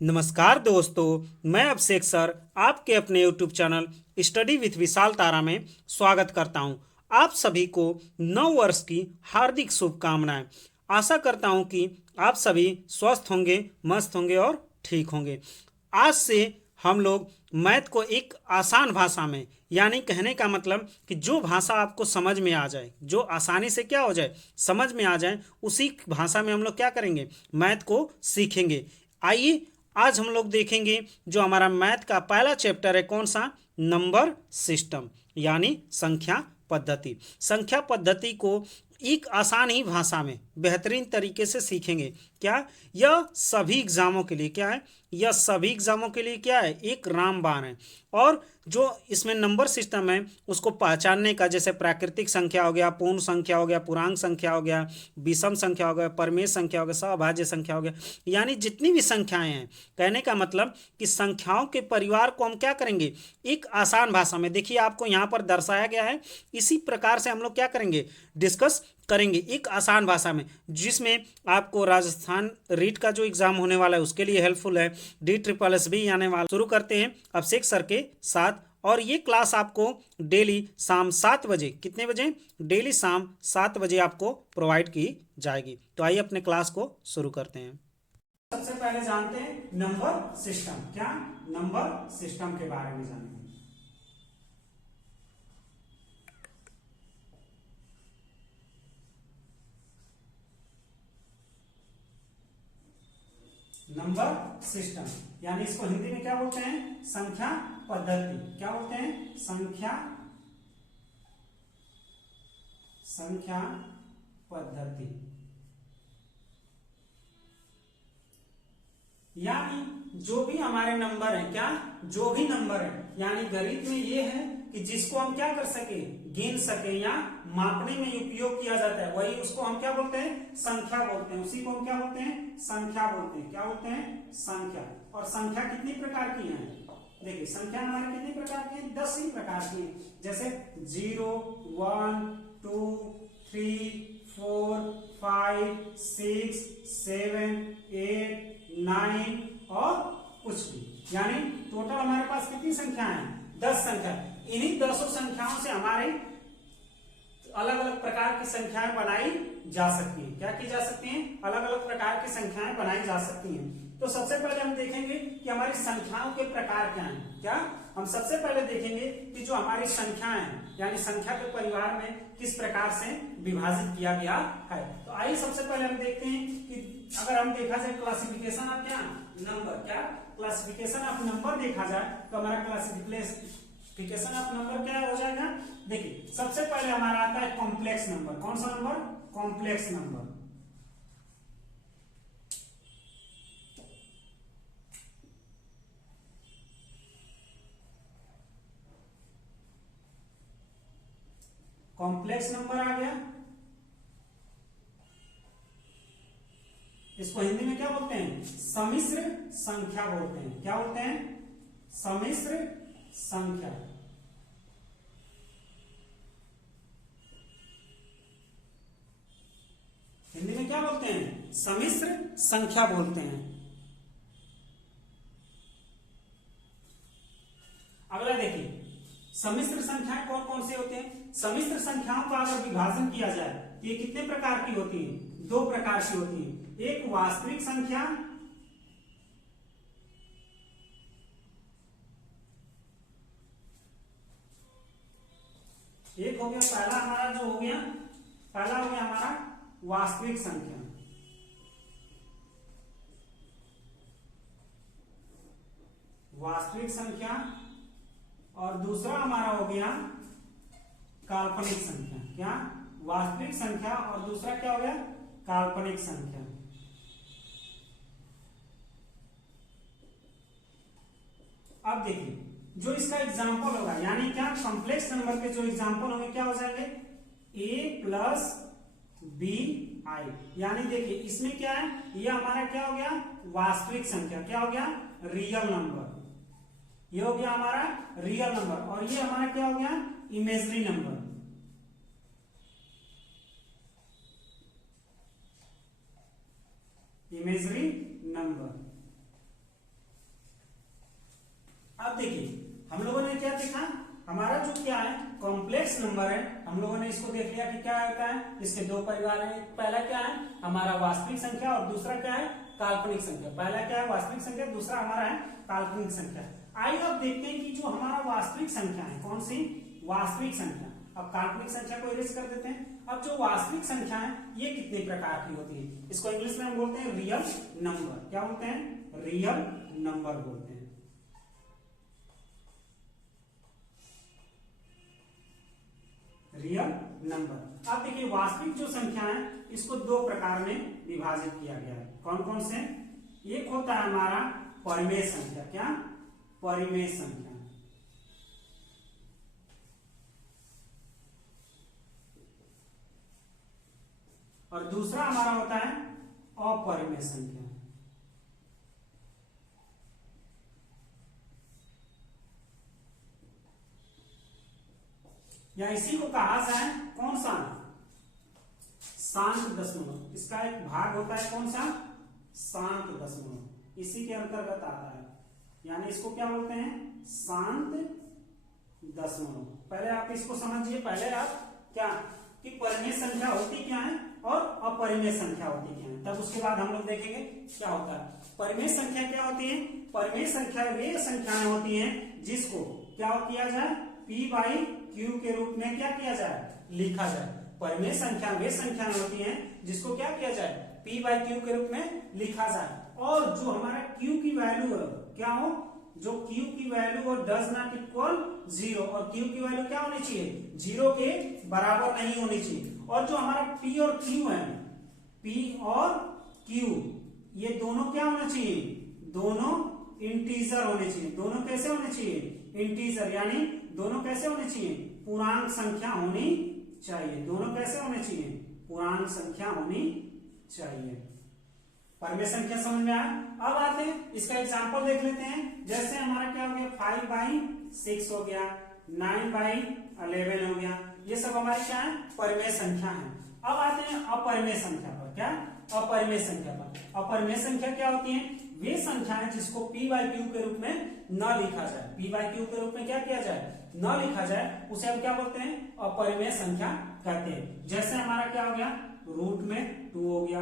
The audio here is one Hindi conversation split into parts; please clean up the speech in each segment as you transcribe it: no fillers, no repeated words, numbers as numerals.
नमस्कार दोस्तों, मैं अभिषेक सर आपके अपने YouTube चैनल स्टडी विथ विशाल तारा में स्वागत करता हूं। आप सभी को नव वर्ष की हार्दिक शुभकामनाएं। आशा करता हूं कि आप सभी स्वस्थ होंगे, मस्त होंगे और ठीक होंगे। आज से हम लोग मैथ को एक आसान भाषा में, यानी कहने का मतलब कि जो भाषा आपको समझ में आ जाए, जो आसानी से क्या हो जाए, समझ में आ जाए, उसी भाषा में हम लोग क्या करेंगे, मैथ को सीखेंगे। आइए आज हम लोग देखेंगे जो हमारा मैथ का पहला चैप्टर है, कौन सा, नंबर सिस्टम, यानी संख्या पद्धति। संख्या पद्धति को एक आसान ही भाषा में बेहतरीन तरीके से सीखेंगे। क्या यह सभी एग्जामों के लिए क्या है, यह सभी एग्जामों के लिए क्या है, एक रामबाण है। और जो इसमें नंबर सिस्टम है उसको पहचानने का, जैसे प्राकृतिक संख्या हो गया, पूर्ण संख्या हो गया, पूर्णांक संख्या हो गया, विषम संख्या हो गया, परमेय संख्या हो गया, सभाज्य संख्या हो गया, यानी जितनी भी संख्याएं हैं, कहने का मतलब कि संख्याओं के परिवार को हम क्या करेंगे, एक आसान भाषा में, देखिए आपको यहाँ पर दर्शाया गया है, इसी प्रकार से हम लोग क्या करेंगे, डिस्कस करेंगे एक आसान भाषा में, जिसमें आपको राजस्थान रीट का जो एग्जाम होने वाला है उसके लिए हेल्पफुल है, DSSB आने वाला। शुरू करते हैं अभिषेक सर के साथ। और ये क्लास आपको डेली शाम 7 बजे, कितने बजे, डेली शाम 7 बजे आपको प्रोवाइड की जाएगी। तो आइए अपने क्लास को शुरू करते हैं। सबसे पहले जानते हैं नंबर सिस्टम। क्या, नंबर सिस्टम के बारे में जानेंगे। नंबर सिस्टम यानी इसको हिंदी में क्या बोलते हैं, संख्या पद्धति। क्या बोलते हैं, संख्या पद्धति। यानी जो भी हमारे नंबर है, क्या, जो भी नंबर है, यानी गणित में ये है कि जिसको हम क्या कर सके, गिन सके या मापने में उपयोग किया जाता है, वही उसको हम क्या बोलते हैं, संख्या बोलते हैं। उसी को हम क्या बोलते हैं, संख्या बोलते हैं। क्या बोलते हैं, संख्या। और संख्या कितनी प्रकार की है, देखिए संख्या हमारे कितनी प्रकार की है, 10 ही प्रकार की है। जैसे 0, 1, 2, 3, 4, 5, 6, 7, 8, 9 और कुछ भी, यानी टोटल हमारे पास कितनी संख्या है, 10 संख्या। इन्हीं 10 संख्याओं से हमारे अलग अलग प्रकार की संख्याएं बनाई जा सकती हैं। क्या की जा सकती हैं, अलग अलग प्रकार की संख्याएं बनाई जा सकती हैं। तो सबसे पहले हम देखेंगे कि हमारी संख्याओं के प्रकार क्या हैं। क्या, हम सबसे पहले देखेंगे कि जो हमारी संख्याएं हैं, यानी संख्या के परिवार में किस प्रकार से विभाजित किया गया है। तो आइए सबसे पहले हम देखते हैं कि अगर हम देखा जाए क्लासिफिकेशन ऑफ क्या, नंबर। क्या, क्लासिफिकेशन ऑफ नंबर देखा जाए तो हमारा क्लासिफिकेशन ऑफ नंबर क्या हो जाएगा। देखिए सबसे पहले हमारा आता है कॉम्प्लेक्स नंबर। कौन सा नंबर, कॉम्प्लेक्स नंबर। कॉम्प्लेक्स नंबर आ गया, इसको हिंदी में क्या बोलते हैं, सम्मिश्र संख्या बोलते हैं। क्या बोलते हैं, सम्मिश्र संख्या। हिंदी में क्या बोलते हैं, सम्मिश्र संख्या बोलते हैं। अगला देखिए, सम्मिश्र संख्याएं कौन कौन से होते हैं। सम्मिश्र संख्याओं का अगर विभाजन किया जाए तो ये कितने प्रकार की होती है, 2 प्रकार की होती है। एक वास्तविक संख्या, एक हो गया पहला हमारा जो हो गया, पहला हो गया हमारा वास्तविक संख्या। वास्तविक संख्या। और दूसरा हमारा हो गया काल्पनिक संख्या। क्या, वास्तविक संख्या और दूसरा क्या हो गया, काल्पनिक संख्या। अब देखिए जो इसका एग्जाम्पल होगा, यानी क्या, कॉम्प्लेक्स नंबर के जो एग्जाम्पल होंगे क्या हो जाएंगे, a प्लस बी आई। यानी देखिए इसमें क्या है, ये हमारा क्या हो गया, वास्तविक संख्या। क्या हो गया, रियल नंबर। ये हो गया हमारा रियल नंबर। और ये हमारा क्या हो गया, इमेजरी नंबर। Imagery number. जो क्या है कॉम्प्लेक्स नंबर है, हम लोगों ने इसको देख लिया कि क्या होता है, इसके दो परिवार हैं। पहला क्या है हमारा वास्तविक संख्या और दूसरा क्या है काल्पनिक संख्या। पहला क्या है वास्तविक संख्या, दूसरा हमारा है काल्पनिक संख्या। आइए अब देखते हैं कि जो हमारा वास्तविक संख्या है, कौन सी वास्तविक संख्या। अब काल्पनिक संख्या को इरेज कर देते हैं। अब जो वास्तविक संख्या है ये कितने प्रकार की होती है, इसको इंग्लिश में हम बोलते हैं रियल नंबर। क्या बोलते हैं, रियल नंबर बोलते हैं। Real number. अब देखिए वास्तविक जो संख्या है इसको दो प्रकार में विभाजित किया गया है। कौन कौन से, एक होता है हमारा परिमेय संख्या। क्या, परिमेय संख्या। और दूसरा हमारा होता है अपरिमेय संख्या। या इसी को कहा जाए कौन सा, शांत दशमलव। इसका एक भाग होता है कौन सा, शांत दशमलव, इसी के अंतर्गत आता है। यानी इसको क्या बोलते हैं, शांत दशमलव। पहले आप इसको समझिए, पहले आप क्या कि परिमेय संख्या होती क्या है और अपरिमेय संख्या होती क्या है, तब उसके बाद हम लोग देखेंगे क्या होता है। परिमेय संख्या क्या होती है, परिमेय संख्या वे संख्याएं होती हैं जिसको क्या किया जाए, p बाई क्यू के रूप में क्या किया जाए, लिखा जाए। परिमेय संख्या वे संख्याएं होती हैं जिसको क्या किया जाए, p बाई क्यू के रूप में लिखा जाए। और जो हमारा q की वैल्यू है क्या हो, जो q की वैल्यू हो डज नॉट इक्वल 0, और q की वैल्यू क्या होनी चाहिए, 0 के बराबर नहीं होनी चाहिए। और जो हमारा p और q है, p और q ये दोनों क्या होना चाहिए, दोनों इंटीजर होने चाहिए। दोनों कैसे होने चाहिए, इंटीजर, यानी दोनों कैसे होने चाहिए, पूर्णांक संख्या होनी चाहिए। दोनों कैसे होने चाहिए, पूर्णांक संख्या होनी चाहिए। परिमेय संख्या समझ में आया। अब आते हैं इसका एग्जांपल देख लेते हैं। जैसे हमारा क्या हो गया, 5/6 हो गया, 9/11 हो गया, ये सब हमारी क्या है, परिमेय संख्या है। अब आते हैं अपरिमेय संख्या पर। क्या, अपरिमेय संख्या पर। अपरिमेय संख्या क्या होती है, वे संख्याएं जिसको p बाई क्यू के रूप में न लिखा जाए। p बाई क्यू के रूप में क्या किया जाए, न लिखा जाए, उसे हम क्या बोलते हैं, अपरिमेय संख्या कहते हैं। जैसे हमारा क्या हो गया, रूट में 2 हो गया,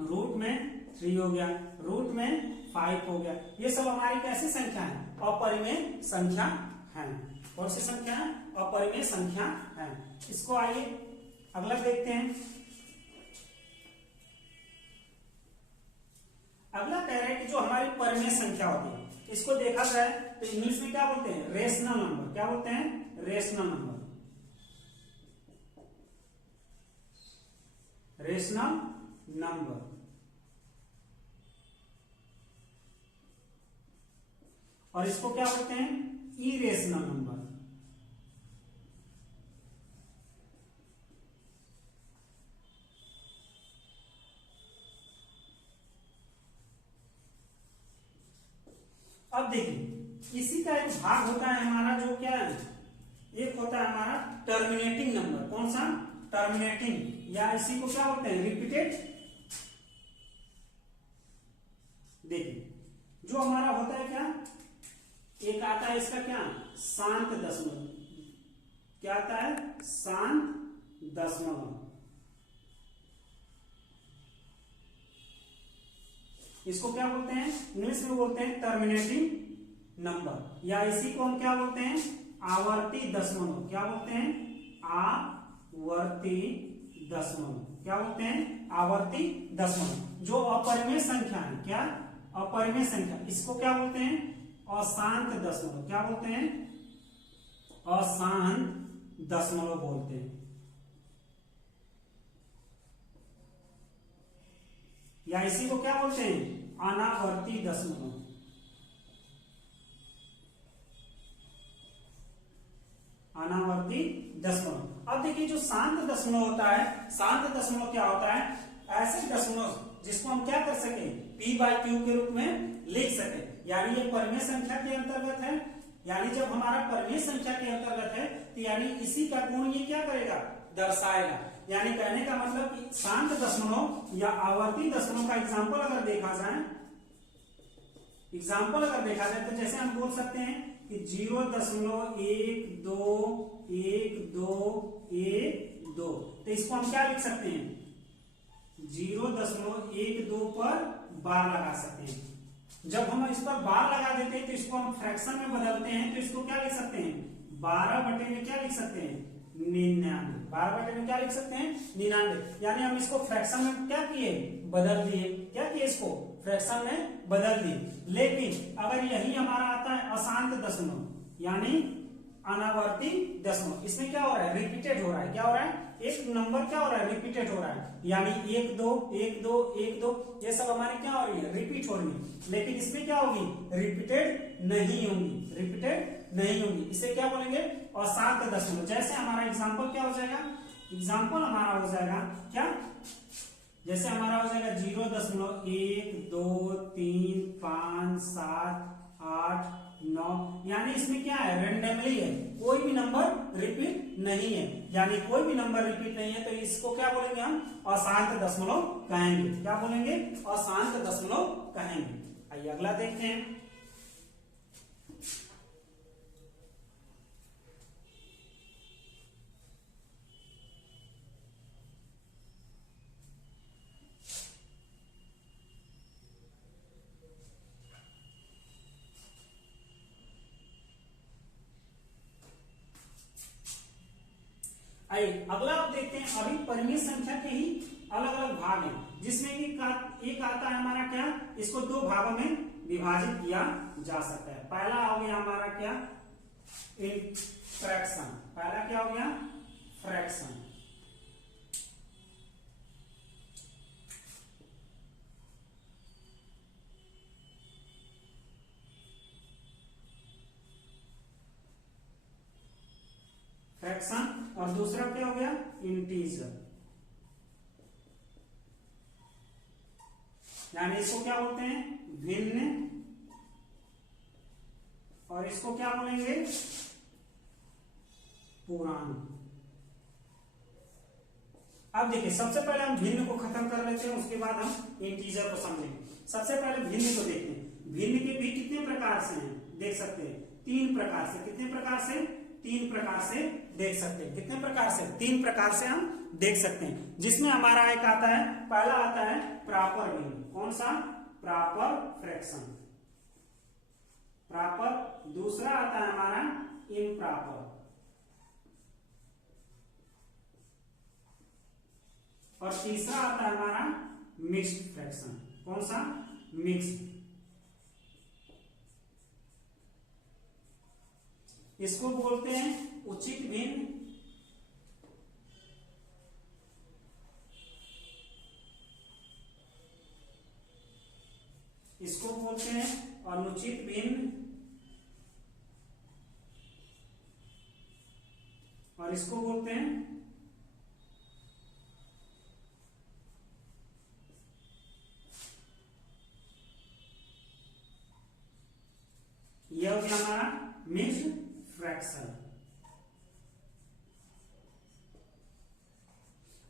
रूट में 3 हो गया, रूट में 5 हो गया। ये सब हमारी कैसी संख्या है, अपरिमेय संख्या है। कौन सी संख्या है, अपरिमेय संख्या है। इसको आइए अगला देखते हैं। अगला कह रहे हैं कि जो हमारी परिमेय संख्या होती है इसको देखा जाए तो इंग्लिश में क्या बोलते हैं, रेशनल नंबर। क्या बोलते हैं, रेशनल नंबर। Rational number. और इसको क्या बोलते हैं, इरेशनल नंबर। अब देखिए इसी का एक भाग होता है हमारा, जो क्या है, एक होता है हमारा टर्मिनेटिंग नंबर। कौन सा, टर्मिनेटिंग, या इसी को क्या बोलते हैं, रिपीटेड। देखिए जो हमारा होता है क्या, एक आता है इसका क्या, शांत दशमलव। क्या आता है, शांत दशमलव। इसको क्या बोलते हैं, इंग्लिश में बोलते हैं टर्मिनेटिंग नंबर, या इसी को हम क्या बोलते हैं, आवर्ती दशमलव। क्या बोलते हैं, आवर्ती दशमलव। क्या बोलते हैं, आवर्ती दशमलव। जो अपरिमेय संख्या है, क्या, अपरिमेय संख्या, इसको क्या बोलते हैं, अशांत दशमलव। क्या बोलते हैं, अशांत दशमलव बोलते हैं। या इसी को क्या बोलते हैं, अनावर्ती दशमलव। अनावर्ती दशमलव। अब देखिए जो शांत दशमलव होता है, शांत दशमलव क्या होता है, ऐसे दशमलव जिसको हम क्या कर सके, p बाई क्यू के रूप में लिख सके। यानी ये परिमेय संख्या के अंतर्गत है। यानी जब हमारा परिमेय संख्या के अंतर्गत है तो यानी इसी का गुण ये क्या करेगा, दर्शाएगा। यानी कहने का मतलब कि शांत दशमलव या आवर्ती दशमलव का एग्जाम्पल अगर देखा जाए तो जैसे हम बोल सकते हैं कि 0.1212, तो इसको हम क्या लिख सकते हैं, 0.12 पर बार लगा सकते हैं। जब हम इस पर बार लगा देते हैं तो इसको हम फ्रैक्शन में बदलते हैं, तो इसको क्या लिख सकते हैं, 12 बटे में क्या लिख सकते हैं, 99। 12 बटे में क्या लिख सकते हैं, 99। यानी हम इसको फ्रैक्शन में क्या किए, बदल दिए। क्या किए, इसको फ्रैक्शन में बदल दिए। लेकिन अगर यही हमारा आता है अशांत दशमलव, यानी अनावर्ती दशमलव, इसमें क्या हो रहा है, रिपीटेड हो रहा है। क्या हो रहा है, एक नंबर क्या हो रहा है, रिपीटेड हो रहा है। यानी 1 2 1 2 1 2 ये सब हमारी क्या हो रही है, रिपीट हो रही है। लेकिन इसमें क्या होगी, रिपीटेड नहीं होंगी, रिपीटेड नहीं होंगी। इसे क्या बोलेंगे, अशांत दशमलव। जैसे हमारा एग्जाम्पल क्या हो जाएगा, एग्जाम्पल हमारा हो जाएगा क्या, जैसे हमारा हो जाएगा 0.1235789, यानी इसमें क्या है, रेंडमली है, कोई भी नंबर रिपीट नहीं है। यानी कोई भी नंबर रिपीट नहीं है, तो इसको क्या बोलेंगे, हम अशांत दशमलव कहेंगे। क्या बोलेंगे, अशांत दशमलव कहेंगे। आइए अगला देखते हैं। आइए अगला आप देखते हैं। अभी परिमेय संख्या के ही अलग अलग भाग हैं, जिसमें कि एक आता है हमारा क्या, इसको दो भागों में विभाजित किया जा सकता है। पहला हो गया हमारा क्या, फ्रैक्शन। पहला क्या हो गया, फ्रैक्शन। फ्रैक्शन। और दूसरा क्या हो गया, इंटीजर। यानी इसको क्या बोलते हैं, भिन्न, और इसको क्या बोलेंगे, पूर्णांक। अब देखिए, सबसे पहले हम भिन्न को खत्म कर लेते हैं, उसके बाद हम इंटीजर को समझेंगे। सबसे पहले भिन्न को देखते हैं। भिन्न के भी कितने प्रकार से हैं, देख सकते हैं, 3 प्रकार से। कितने प्रकार से, 3 प्रकार से देख सकते हैं। कितने प्रकार से, 3 प्रकार से हम देख सकते हैं। जिसमें हमारा एक आता है, पहला आता है प्रॉपर भिन्न। कौन सा, प्रॉपर फ्रैक्शन, प्रॉपर। दूसरा आता है हमारा इम्प्रॉपर, और तीसरा आता है हमारा मिक्स्ड फ्रैक्शन। कौन सा, मिक्स्ड। इसको बोलते हैं उचित भिन्न, इसको बोलते हैं अनुचित भिन्न, और इसको बोलते हैं यह हो गया हमारा मिक्स्ड फ्रैक्शन।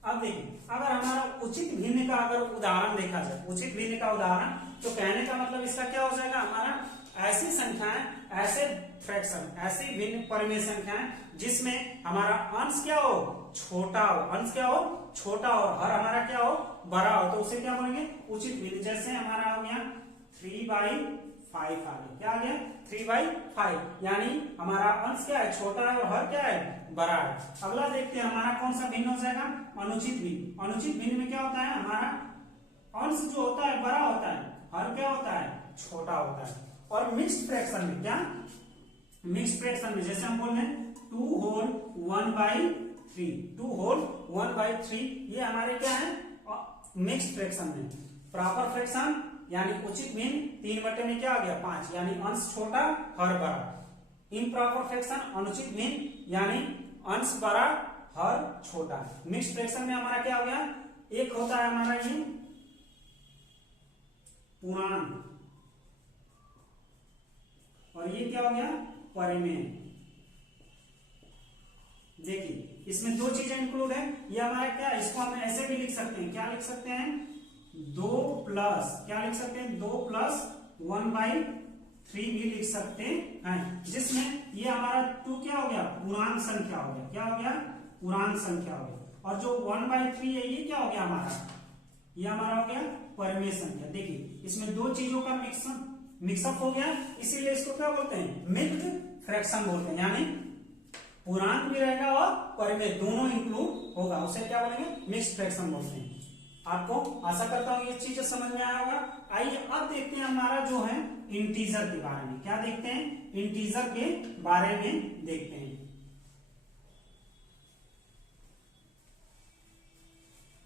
अब देखिए, अगर हमारा उचित भिन्न का अगर उदाहरण देखा जाए, उचित भिन्न का उदाहरण, तो कहने का मतलब इसका क्या हो जाएगा, हमारा ऐसी संख्याएं, ऐसे फ्रैक्शन, ऐसी भिन्न परिमेय संख्याएं जिसमें हमारा अंश क्या हो, छोटा हो। अंश क्या हो, छोटा हो, हर हमारा क्या हो, बड़ा हो, तो उसे क्या बोलेंगे, उचित भिन्न। जैसे हमारा हो गया 3/5 आ गया। क्या आ गया, 3/5, यानी हमारा अंश क्या है, छोटा है, और हर क्या है, बड़ा है। अगला देखते हैं, हमारा कौन सा भिन्न हो जाएगा, अनुचित भिन्न। अनुचित भिन्न में क्या होता है, हमारा अंश जो होता है बड़ा होता है, हर क्या होता है, छोटा होता है। और मिक्स्ड फ्रैक्शन में क्या, मिक्स्ड फ्रैक्शन में जैसे हम बोल रहे हैं 2 होल 1/3, 2 होल 1/3, ये हमारे क्या है, मिक्स्ड फ्रैक्शन में। प्रॉपर फ्रैक्शन यानी उचित भिन्न 3 बटे में क्या आ गया, 5, यानी अंश छोटा, हर बड़ा। इम्प्रॉपर फ्रैक्शन अनुचित भिन्न, यानी अंश बड़ा, हर छोटा। मिक्स्ड फ्रैक्शन में हमारा क्या हो गया, एक होता है हमारा ये पूर्णांक, और ये क्या हो गया, परिमेय। देखिए, इसमें 2 चीजें इंक्लूड है। ये हमारा क्या, इसको हम ऐसे भी लिख सकते हैं, क्या लिख सकते हैं, 2 प्लस, क्या लिख सकते हैं, 2 + 1/3 3 भी लिख सकते हैं, जिसमें ये हमारा 2 क्या हो गया, पूर्णांक संख्या हो गया। क्या हो गया, पूर्णांक संख्या हो गया। और जो 1/3 है ये क्या हो गया हमारा, ये हमारा हो गया परिमेय संख्या। देखिए इसमें दो चीजों का मिक्सअप हो गया, इसीलिए इसको क्या बोलते हैं, मिक्स्ड फ्रैक्शन बोलते हैं। यानी पूर्णांक भी रहेगा और परिमेय दोनों इंक्लूड होगा, उसे क्या बोलेंगे, मिक्स्ड फ्रैक्शन बोलते हैं। आपको आशा करता हूं ये चीजें समझ में आया होगा। आइए अब देखते हैं हमारा जो है इंटीजर के बारे में। क्या देखते हैं, इंटीजर के बारे में देखते हैं।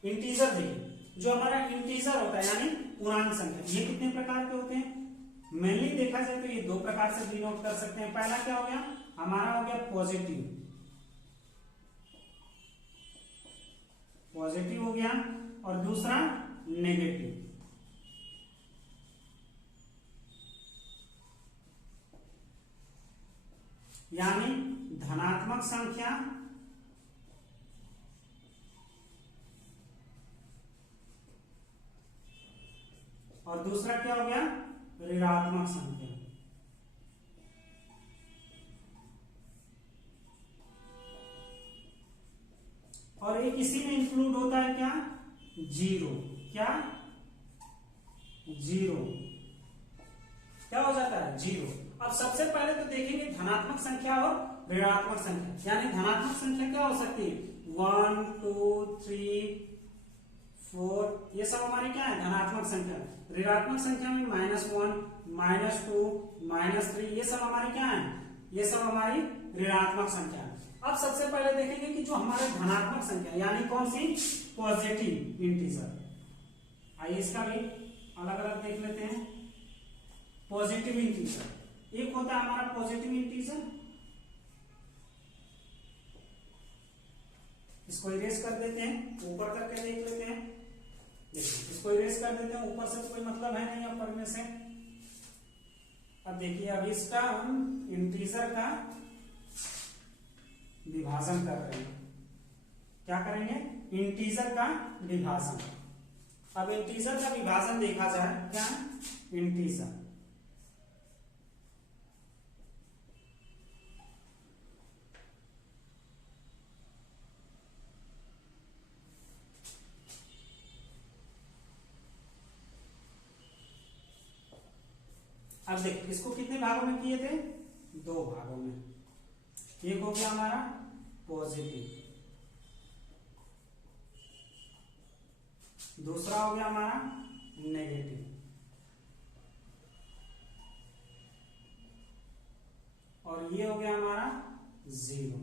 इंटीजर देखिए, जो हमारा इंटीजर होता है यानी पूर्णांक संख्या, ये कितने प्रकार के होते हैं। मेनली देखा जाए तो ये दो प्रकार से डिनोट कर सकते हैं। पहला क्या हो गया हमारा, हो गया पॉजिटिव, पॉजिटिव हो गया, और दूसरा नेगेटिव। यानी धनात्मक संख्या और दूसरा क्या हो गया, ऋणात्मक संख्या। और एक इसी में इंक्लूड होता है क्या, जीरो। क्या, जीरो क्या हो जाता है, जीरो। अब सबसे पहले तो देखेंगे धनात्मक संख्या और ऋणात्मक संख्या। यानी धनात्मक संख्या क्या हो सकती है, 1 2 3 4, ये सब हमारी क्या है, धनात्मक संख्या। ऋणात्मक संख्या में -1 -2 -3, ये सब हमारी क्या है, ये सब हमारी ऋणात्मक संख्या। अब सबसे पहले देखेंगे कि जो हमारे धनात्मक संख्या यानी कौन सी, पॉजिटिव इंटीजर। आइए इसका भी अलग अलग देख लेते हैं। पॉजिटिव इंटीजर, एक होता है हमारा पॉजिटिव इंटीजर, इसको इरेज कर देते हैं, ऊपर करके देख लेते हैं। देखिए इसको इरेज कर देते हैं, ऊपर से कोई मतलब है नहीं ऊपर में से। अब देखिए अब इसका हम इंटीजर का विभाजन कर रहे हैं। क्या करेंगे, इंटीजर का विभाजन। अब इंटीजर का विभाजन देखा जाए, क्या इंटीजर, अब देखिए इसको कितने भागों में किए थे, 2 भागों में। एक हो गया हमारा पॉजिटिव, दूसरा हो गया हमारा नेगेटिव। और ये हो गया हमारा 0।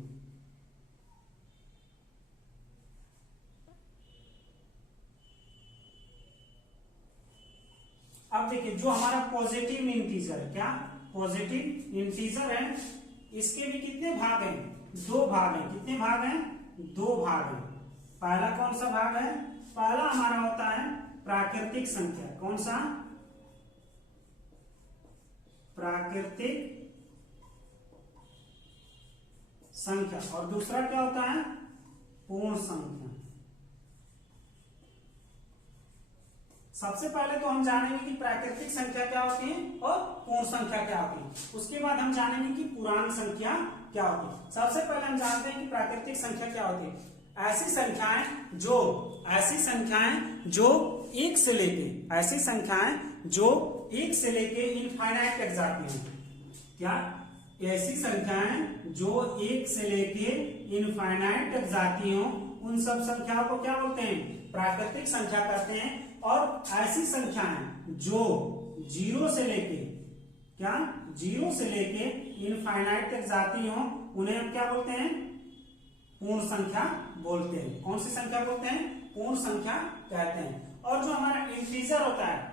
अब देखिए जो हमारा पॉजिटिव इंटीजर है, क्या पॉजिटिव इंटीजर है, इसके भी कितने भाग हैं, 2 भाग हैं। कितने भाग हैं, 2 भाग हैं। पहला कौन सा भाग है, पहला हमारा होता है प्राकृतिक संख्या। कौन सा, प्राकृतिक संख्या। और दूसरा क्या होता है, पूर्ण संख्या। सबसे पहले तो हम जानेंगे कि प्राकृतिक संख्या क्या होती है और पूर्ण संख्या क्या होती है। उसके बाद हम जानेंगे कि पूर्णांक संख्या क्या होती है। सबसे पहले हम जानते हैं कि प्राकृतिक संख्या क्या होती है। ऐसी संख्याएं जो 1 से लेके, ऐसी संख्याएं जो 1 से लेके इनफाइनाइट तक जाती हैं। क्या, ऐसी संख्याएं जो 1 से लेके इनफाइनाइट तक जाती हो, उन सब संख्याओं को क्या बोलते हैं, प्राकृतिक संख्या कहते हैं। और ऐसी संख्याएं जो 0 से लेके, क्या 0 से लेके इनफाइनाइट तक जाती हो, उन्हें हम क्या बोलते हैं, पूर्ण संख्या बोलते हैं। कौन सी संख्या बोलते हैं, पूर्ण संख्या कहते हैं। और जो हमारा इंटीजर होता है